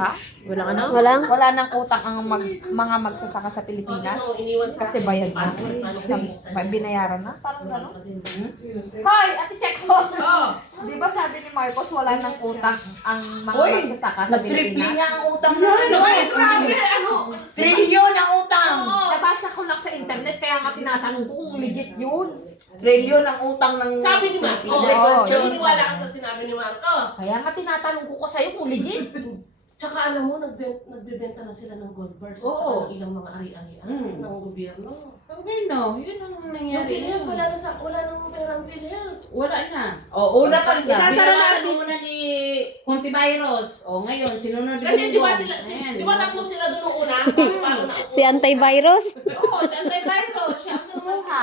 magsasaka? Walang ano? Walang? Wala nang utang ang mga magsasaka sa Pilipinas. Kasi bayad na. Binayaran na. Parang gano'n. Hoy, ate check ko. Di ba sabi ni Marcos wala nang utang ang mga magsasaka sa Nag-triple nga Pilipinas? ang utang na ano. Trilyon ang utang. Nabasa ko lang sa internet kaya nga tinatanong ko kung legit yun. Trilyon ang utang ng... Sabi ni Marcos. Oo, Naniniwala ka sa sinabi ni Marcos. Kaya nga tinatanong ko sa'yo kung legit. Tsaka alam mo, nagbebenta na sila ng gold bars at Oo. saka ng ilang mga ari-arian ng gobyerno. Gobyerno, yun ang Yung nangyari. PhilHealth, wala nang perang PhilHealth. Wala na. O, una pa, Isasara isasara na natin. muna ni Contivirus. O ngayon, sinunod Kasi di ba Dingdong. sila, Ayan, di ba tatlo sila doon nung una? Bago na. Si antivirus? Oo, si antivirus. Siya ang sumuha.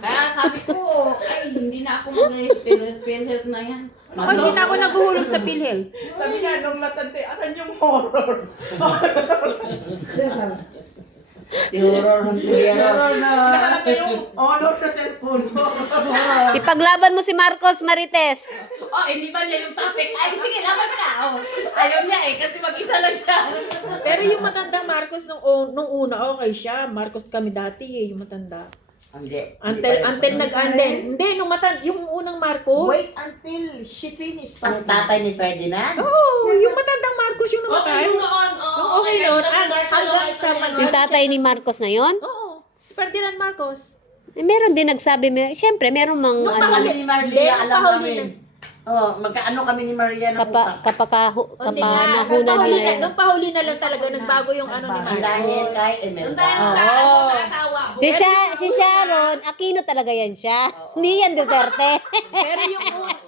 Kaya sabi ko, ay, hindi na ako mag-PhilHealth na yan. Ako hindi na ako naguhulog sa PhilHealth. Sabi nga nung lasante, asan yung horror? Si Horror Hontiveros. Nakalagay yung honor sa cellphone. Ipaglaban mo si Marcos Marites. Oh, hindi ba niya yung topic? Ay, sige, laban ka. Oh. Ayaw niya eh, kasi mag-isa lang siya. Pero yung matandang Marcos nung una, okay siya. Marcos kami dati eh, yung matanda. Hindi. Until nag-anden. Hindi, yung unang Marcos. Wait until she finished. Ang tatay ni Ferdinand? Oo, yung matandang Marcos yung Okay, namatay. yung noon. Yung okay noon, hanggang sa Yung tatay ni Marcos ngayon? Oo, si Ferdinand Marcos. Eh, meron din nagsabi, siyempre, meron mang Nung ano, kami ni Maria, Hindi, alam kahuli namin. Oh, magkaano kami ni Maria na utang. kapanahunan nila yun. Nung pahuli na lang talaga, nagbago yung ano ni Ang Marcos. dahil kay Yung Emelda. dahil sa, sa asawa. Si Sharon, Aquino talaga yan siya. Hindi yan Duterte.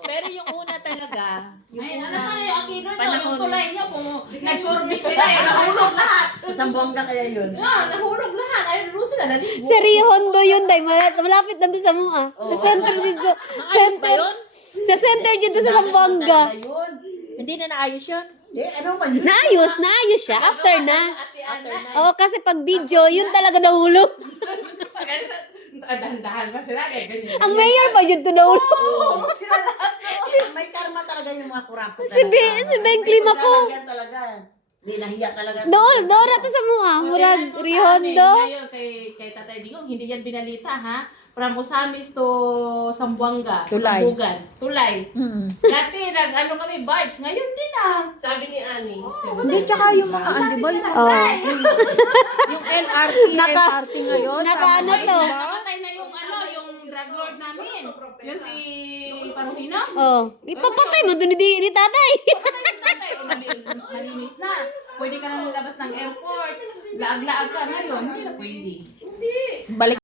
Pero yung una talaga, Ay, nasaan yung Aquino nyo? Panahon. Yung tulay niya po. Nag-sorbet sila eh. Nahulog lahat. Sa Sambuanga kaya yun. Nahulog lahat. Ayun, doon sila naligo. Sa Rio Hondo yun, day. Malapit nandun sa mua. Sa center dito. ayos ba yun? Sa center dito sa Zamboanga. Yun. Hindi na naayos yun. Ano man yun? Naayos siya. After na. Ate Ana. Oo, kasi pag video, yun talaga nahulog. Dahan-dahan pa sila. Ang mayor pa yun to nahulog. May karma talaga yung mga kurako. Si Beng Klima ko. Yan talaga. Hindi nahiya talaga. Doon to sa mua. Murag Rio Hondo. Ngayon, kay Tatay Digong, hindi yan binalita ha. From Osamis to Sambuanga. Tulay. Lambugan. Tulay. Dati, nag-ano kami, barbs. Ngayon din ah. Sabi ni Annie. Hindi, tsaka yung mga, di ba, Oh. yung LRT ngayon. Naka ano to? Namatay na yung yung drug lord namin. Yung si Paruhino. Oh. Ipapatay mo doon ni tatay. Malinis na. Pwede ka na lalabas ng airport. Laag-laag ka ngayon. Hindi na pwede. Balik